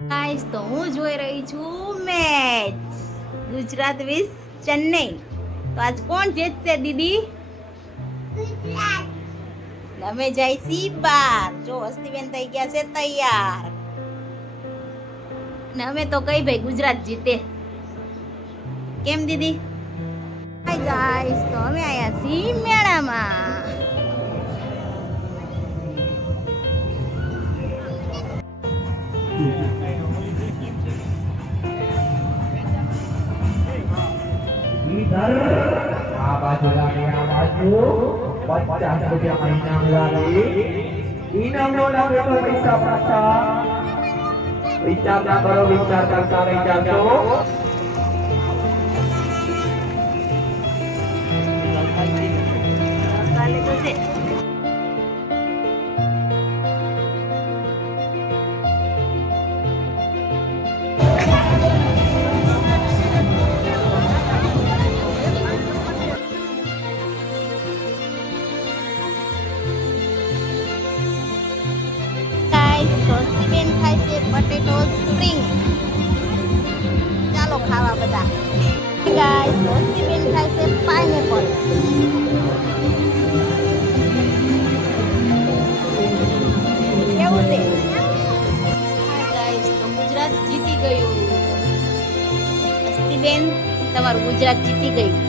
Guys તો હું જોઈ રહી છું મેચ ગુજરાત વિસ ચેન્નઈ. તો આજ કોણ જીતશે દીદી? અમે જાય સી બાર. જો હસ્તીબેન થઈ ગયા છે તૈયાર ને અમે તો કઈ ભાઈ ગુજરાત જીતે. કેમ દીદી? હાય ગાઈસ તો અમે આયા સી મેળામાં. આ બાજુ લાગે આ બાજુ 50 રૂપિયા ઇનામ લાગે. ઇનામનો લાગે તો પૈસા પાછા વિચાર ના કરો, વિચાર કરતા રહી જાશો. કાલે તો છે બેન ખાય છે પોટેટો સ્પ્રિંગ. ચાલો ખાવા બધા. ગાઈસ દોસ્તી બેન ખાય છે પાઇનેપલ. કેવું છે? ગાઈસ તો ગુજરાત જીતી ગયું. દોસ્તી બેન તમારું ગુજરાત જીતી ગયું.